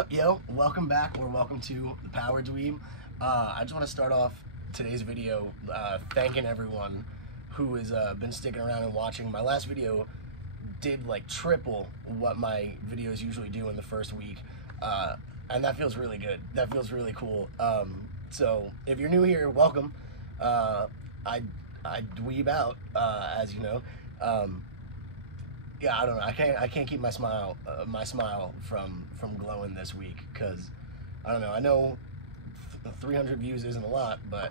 up, yo? Welcome back, or welcome to the Power Dweeb. I just want to start off today's video thanking everyone who has been sticking around and watching. My last video did like triple what my videos usually do in the first week, and that feels really good. That feels really cool. So if you're new here, welcome. I dweeb out, as you know. Yeah, I don't know. I can't keep my smile from glowing this week, because I don't know. I know 300 views isn't a lot, but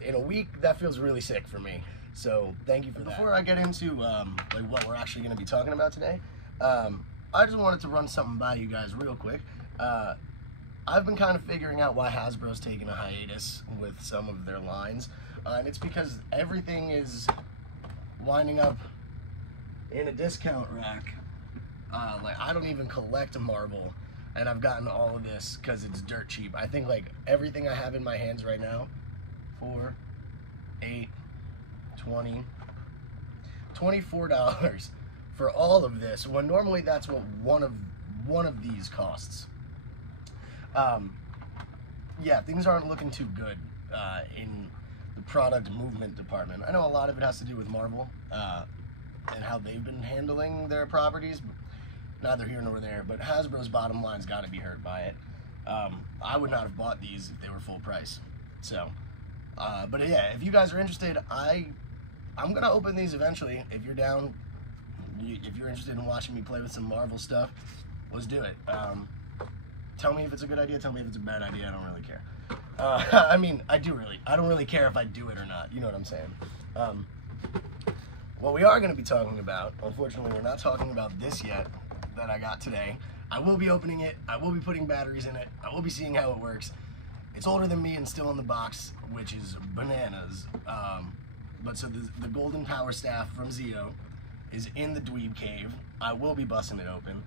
in a week that feels really sick for me. So thank you for that. Before I get into like what we're actually going to be talking about today, I just wanted to run something by you guys real quick. I've been kind of figuring out why Hasbro's taking a hiatus with some of their lines, and it's because everything is winding up in a discount rack. Like, I don't even collect Marvel, and I've gotten all of this because it's dirt cheap. I think like everything I have in my hands right now, 4, 8, 20, $24 for all of this, when normally that's what one of these costs. Yeah, things aren't looking too good in the product movement department. I know a lot of it has to do with Marvel and how they've been handling their properties. Neither here nor there, but Hasbro's bottom line's got to be hurt by it. I would not have bought these if they were full price. So, but yeah, if you guys are interested, I'm gonna open these eventually. If you're down, if you're interested in watching me play with some Marvel stuff, let's do it. Tell me if it's a good idea. Tell me if it's a bad idea. I don't really care. I mean, I don't really care if I do it or not. You know what I'm saying? What we are going to be talking about, unfortunately, we're not talking about this yet that I got today. I will be opening it. I will be putting batteries in it. I will be seeing how it works. It's older than me and still in the box, which is bananas. But so the Golden Power Staff from Zeo is in the Dweeb Cave. I will be busting it open.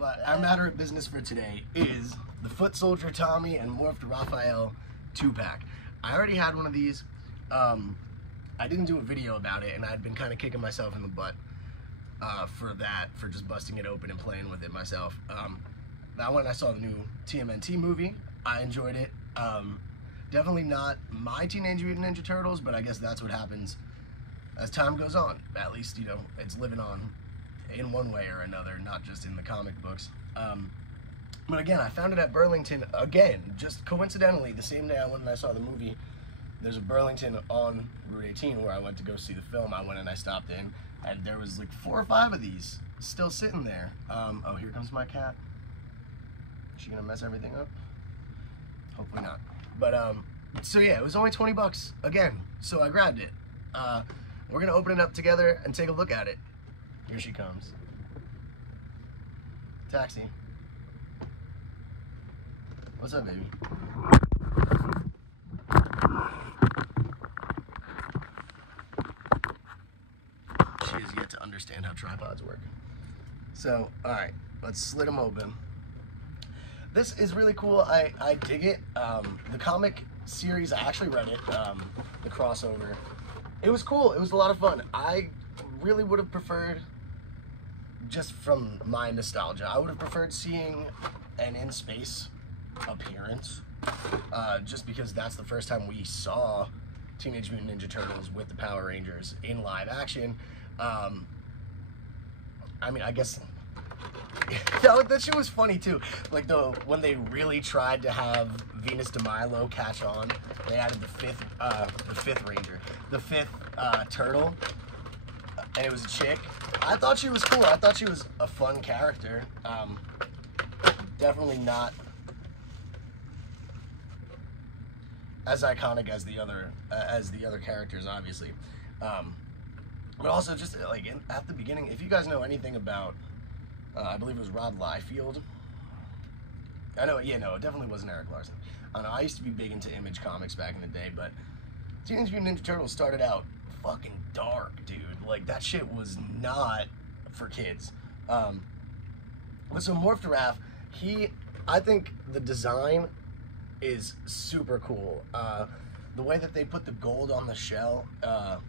But our matter of business for today is the Foot Soldier Tommy and Morphed Raphael 2-pack. I already had one of these. I didn't do a video about it, and I'd been kind of kicking myself in the butt for just busting it open and playing with it myself. Now when I saw the new TMNT movie, I enjoyed it. Definitely not my Teenage Mutant Ninja Turtles, but I guess that's what happens as time goes on. At least, you know, it's living on in one way or another, not just in the comic books. But again, I found it at Burlington, again, just coincidentally, the same day I went and I saw the movie. There's a Burlington on Route 18 where I went to go see the film. I went and I stopped in, and there was like 4 or 5 of these still sitting there. Oh, here comes my cat. Is she gonna mess everything up? Hopefully not. But so yeah, it was only 20 bucks again, so I grabbed it. We're gonna open it up together and take a look at it. Here she comes. Taxi. What's up, baby? She has yet to understand how tripods work. So, alright, let's slit them open. This is really cool. I dig it. The comic series, I actually read it, the crossover. It was cool. It was a lot of fun. I really would have preferred, just from my nostalgia, I would have preferred seeing an in-space appearance, just because that's the first time we saw Teenage Mutant Ninja Turtles with the Power Rangers in live action. I mean, I guess that shit was funny too. Like when they really tried to have Venus de Milo catch on, they added the fifth Ranger, the fifth turtle, and it was a chick. I thought she was cool. I thought she was a fun character. Definitely not as iconic as the other characters, obviously. But also, just like at the beginning, if you guys know anything about, I believe it was Rob Liefeld. I know, yeah, no, it definitely wasn't Eric Larson. I don't know, I used to be big into Image Comics back in the day, but Teenage Mutant Ninja Turtles started out fucking dark, dude. Like, that shit was not for kids. But so Morphed Raph, I think the design is super cool. The way that they put the gold on the shell,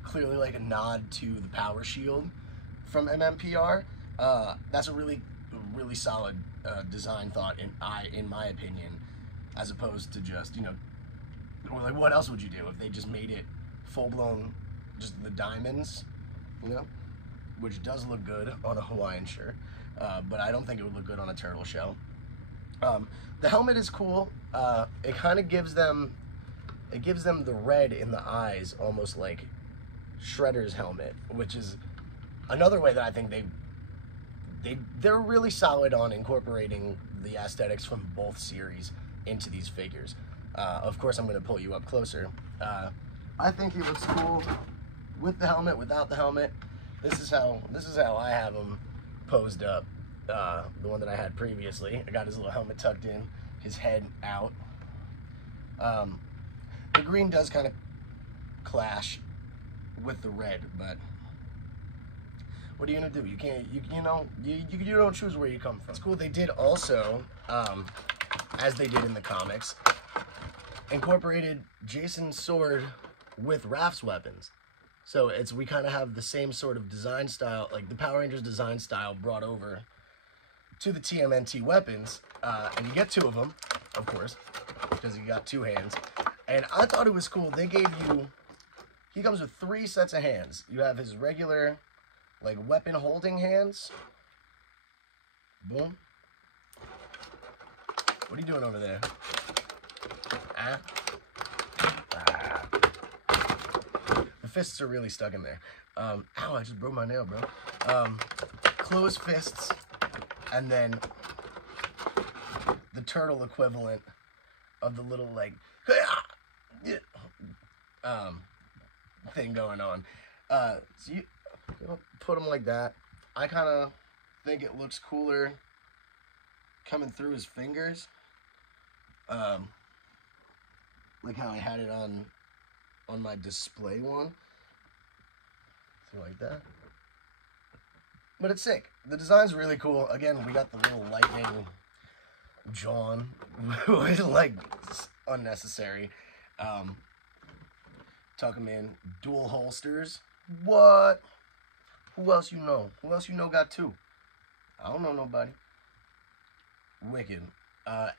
clearly like a nod to the power shield from MMPR, That's a really solid design thought in my opinion, as opposed to just, you know, like what else would you do if they just made it full blown, just the diamonds, you know, which does look good on a Hawaiian shirt, but I don't think it would look good on a turtle shell. The helmet is cool. It kind of gives them the red in the eyes, almost like Shredder's helmet, which is another way that I think they're really solid on incorporating the aesthetics from both series into these figures. Of course, I'm going to pull you up closer. I think he looks cool with the helmet, without the helmet. This is how I have him posed up. The one that I had previously. I got his little helmet tucked in, his head out. The green does kind of clash with the red, but what are you gonna do? You can't, you don't choose where you come from. It's cool. They did also, as they did in the comics, incorporated Jason's sword with Raph's weapons. So we kind of have the same sort of design style, like the Power Rangers design style brought over to the TMNT weapons, and you get two of them, of course, because you got two hands. And I thought it was cool. They gave you, he comes with 3 sets of hands. You have his regular, like, weapon holding hands. Boom. What are you doing over there? Ah. The fists are really stuck in there. Ow, I just broke my nail, bro. Closed fists, and then the turtle equivalent of the little, like, thing going on. So you put them like that. I kind of think it looks cooler coming through his fingers. Like how I had it on my display one. So like that. But it's sick. The design's really cool. Again, we got the little lightning John, which is like unnecessary. Tuck them in. Dual holsters. What? Who else you know? Who else you know got 2? I don't know nobody. Wicked.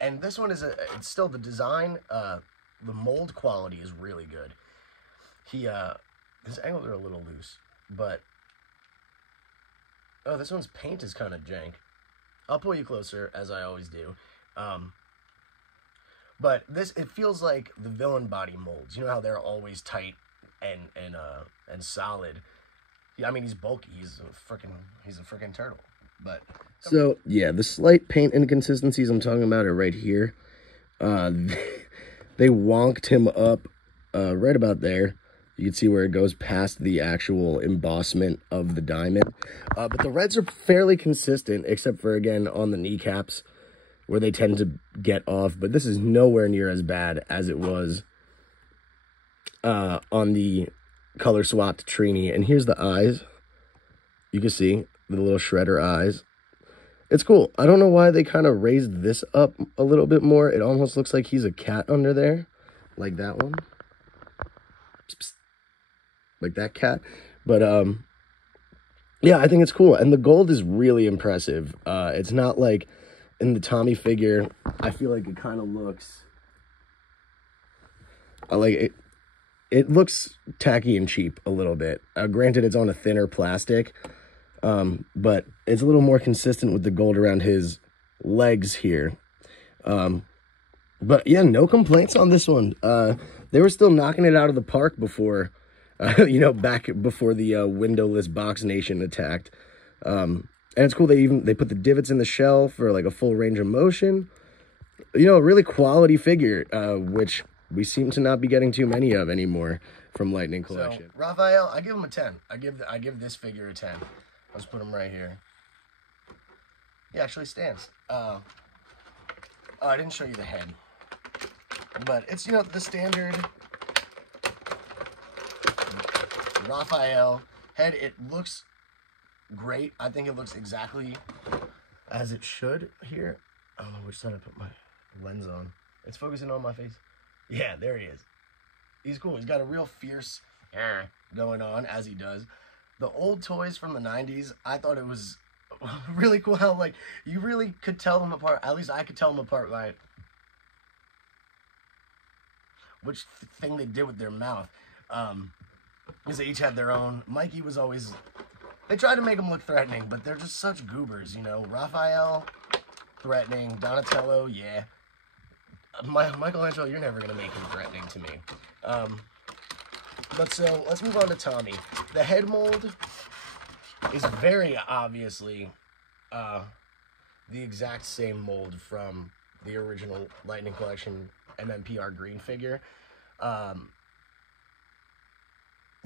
And this one is it's still the design. The mold quality is really good. His angles are a little loose, but oh, this one's paint is kind of jank. I'll pull you closer, as I always do. But it feels like the villain body molds. You know how they're always tight and solid. Yeah, I mean, he's bulky. He's a freaking turtle. But so yeah, the slight paint inconsistencies I'm talking about are right here. They wonked him up right about there. You can see where it goes past the actual embossment of the diamond. But the reds are fairly consistent, except for, again, on the kneecaps, where they tend to get off. But this is nowhere near as bad as it was on the color swapped Trini. And here's the eyes. You can see the little shredder eyes. It's cool. I don't know why they kind of raised this up a little bit more. It almost looks like he's a cat under there, like that one. Psst, psst. Like that cat. But yeah, I think it's cool. And the gold is really impressive. It's not like in the Tommy figure. I feel like it kind of looks like it looks tacky and cheap a little bit. Granted, it's on a thinner plastic, but it's a little more consistent with the gold around his legs here. But yeah, no complaints on this one. They were still knocking it out of the park before, you know, back before the windowless Box Nation attacked. And it's cool. They put the divots in the shell for like a full range of motion. You know, a really quality figure, which we seem to not be getting too many of anymore from Lightning Collection. So, Raphael, I give him a 10. I give this figure a 10. Let's put him right here. He actually stands. Oh, I didn't show you the head. But it's, you know, the standard Raphael head. It looks great. I think it looks exactly as it should here. I don't know which side I put my lens on. It's focusing on my face. Yeah, there he is. He's cool. He's got a real fierce going on, as he does. The old toys from the 90s, I thought it was really cool how, like, you really could tell them apart. At least I could tell them apart by which thing they did with their mouth. Because they each had their own. Mikey was always... They tried to make him look threatening, but they're just such goobers, you know. Raphael, threatening. Donatello, yeah. Michelangelo, you're never going to make him threatening to me. But so, let's move on to Tommy. The head mold is very obviously the exact same mold from the original Lightning Collection MMPR green figure.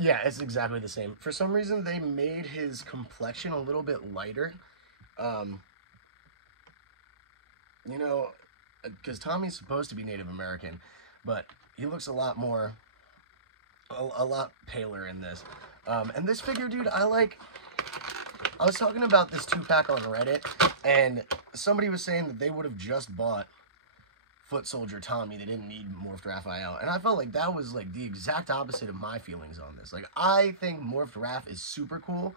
Yeah, it's exactly the same. For some reason, they made his complexion a little bit lighter. You know, because Tommy's supposed to be Native American, but he looks a lot more, a lot paler in this. And this figure, dude, I was talking about this 2-pack on Reddit, and somebody was saying that they would have just bought Foot Soldier Tommy. They didn't need Morphed Raphael. And I felt like that was like the exact opposite of my feelings on this. Like, I think Morphed Raph is super cool.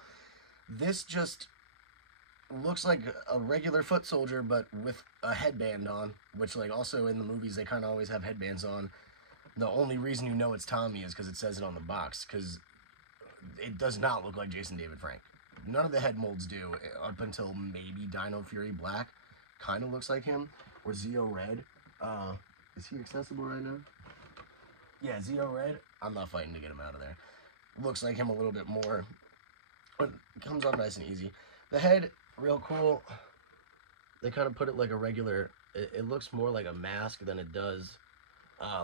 This just looks like a regular Foot Soldier, but with a headband on, which, like, also in the movies, they kind of always have headbands on. The only reason you know it's Tommy is because it says it on the box, because it does not look like Jason David Frank. None of the head molds do, up until maybe Dino Fury Black. Kind of looks like him. Or Zeo Red. Is he accessible right now? Yeah, Zeo Red. I'm not fighting to get him out of there. Looks like him a little bit more. But it comes off nice and easy. The head, real cool. They kind of put it like a regular... It looks more like a mask than it does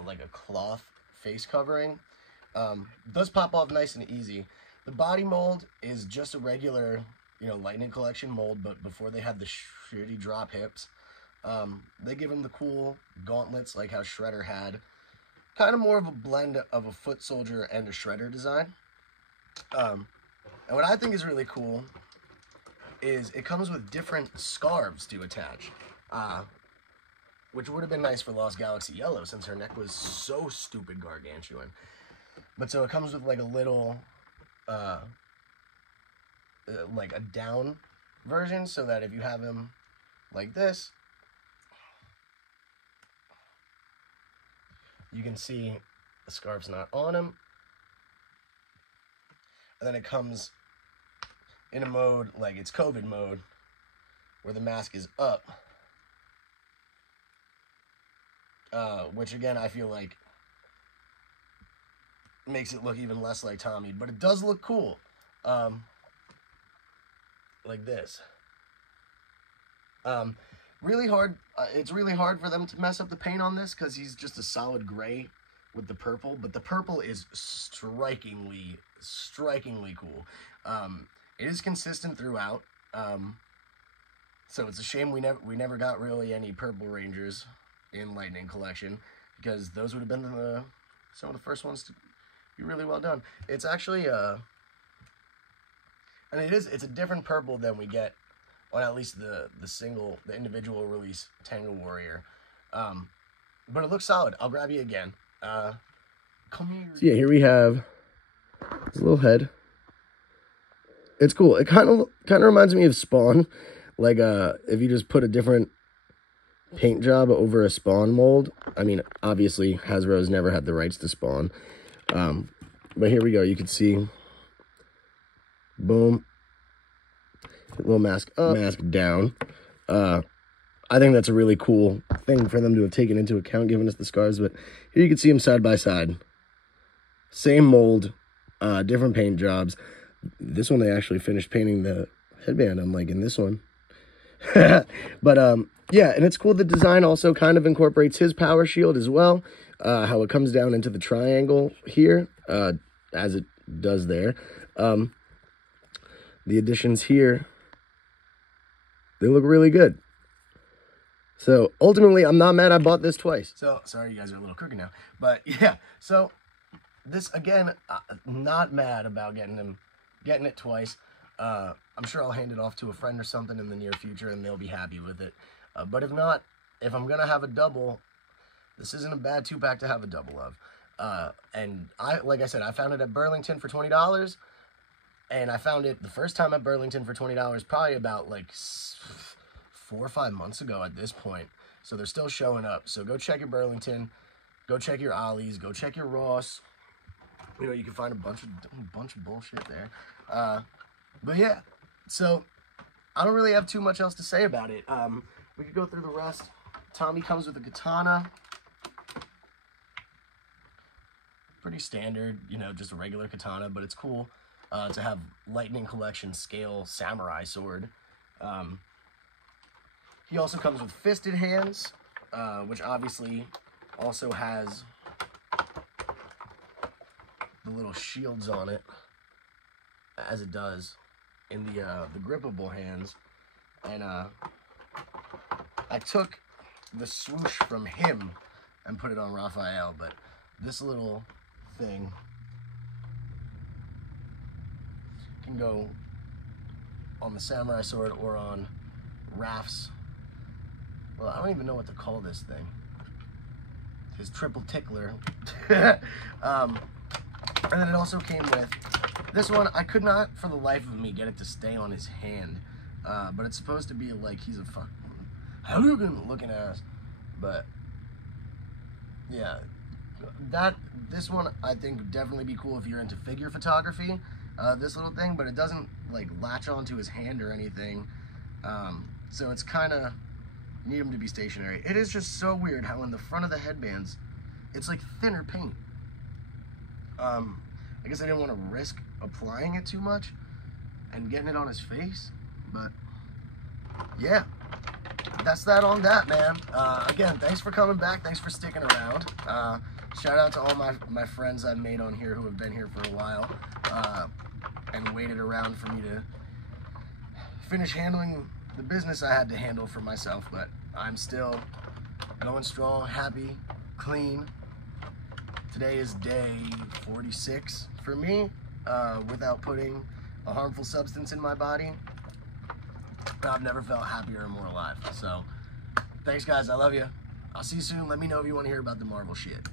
like a cloth face covering. Does pop off nice and easy. The body mold is just a regular, you know, Lightning Collection mold, but before they had the shitty drop hips. They give him the cool gauntlets like how Shredder had. Kind of more of a blend of a Foot Soldier and a Shredder design. And what I think is really cool is it comes with different scarves to attach. Which would have been nice for Lost Galaxy Yellow since her neck was so stupid gargantuan. But so it comes with like a little, like a down version, so that if you have him like this, you can see the scarf's not on him. And then it comes in a mode, like it's COVID mode, where the mask is up. Which again, I feel like makes it look even less like Tommy, but it does look cool. Like this. Really hard. It's really hard for them to mess up the paint on this because he's just a solid gray with the purple, but the purple is strikingly cool. It is consistent throughout. So it's a shame we never got really any purple Rangers in Lightning Collection, because those would have been some of the first ones to be really well done. It's actually and it's a different purple than we get on at least the individual release Tango Warrior. But it looks solid. I'll grab you again. Come here. So yeah, here we have his little head. It's cool. It kind of reminds me of Spawn. Like if you just put a different paint job over a Spawn mold. I mean, obviously Hasbro's never had the rights to Spawn. But here we go. You can see, boom, little mask up, mask down. I think that's a really cool thing for them to have taken into account, giving us the scars. But here you can see them side by side. Same mold, different paint jobs. This one they actually finished painting the headband, unlike in this one. But yeah, and it's cool. The design also kind of incorporates his power shield as well. How it comes down into the triangle here, as it does there. The additions here, they look really good. So ultimately, I'm not mad I bought this twice. So sorry, you guys are a little crooked now, but yeah. So this again, not mad about getting it twice. I'm sure I'll hand it off to a friend or something in the near future, and they'll be happy with it. But if not, if I'm gonna have a double, this isn't a bad 2-pack to have a double of. And like I said, I found it at Burlington for $20. And I found it the first time at Burlington for $20, probably about like 4 or 5 months ago at this point. So they're still showing up. So go check your Burlington, go check your Ollie's, go check your Ross. You know, you can find a bunch of bullshit there. But yeah, so I don't really have too much else to say about it. We could go through the rest. Tommy comes with a katana. Pretty standard, you know, just a regular katana, but it's cool to have Lightning Collection scale samurai sword. He also comes with fisted hands, which obviously also has the little shields on it, as it does in the grippable hands. And I took the swoosh from him and put it on Raphael, but this little thing can go on the samurai sword or on Raph's, well, I don't even know what to call this thing, his triple tickler. And then it also came with this one. I could not for the life of me get it to stay on his hand, but it's supposed to be like he's a fucking looking ass. But yeah, this one I think would definitely be cool if you're into figure photography, this little thing, but it doesn't like latch onto his hand or anything, so it's kind of need him to be stationary. It is just so weird how in the front of the headbands it's like thinner paint. I guess I didn't want to risk applying it too much and getting it on his face, but yeah, that's that on that, man. Again, thanks for coming back. Thanks for sticking around. Shout out to all my friends I've made on here who have been here for a while and waited around for me to finish handling the business I had to handle for myself, but I'm still going strong, happy, clean. Today is day 46 for me, without putting a harmful substance in my body. I've never felt happier or more alive. So, thanks guys, I love you. I'll see you soon. Let me know if you want to hear about the Marvel shit.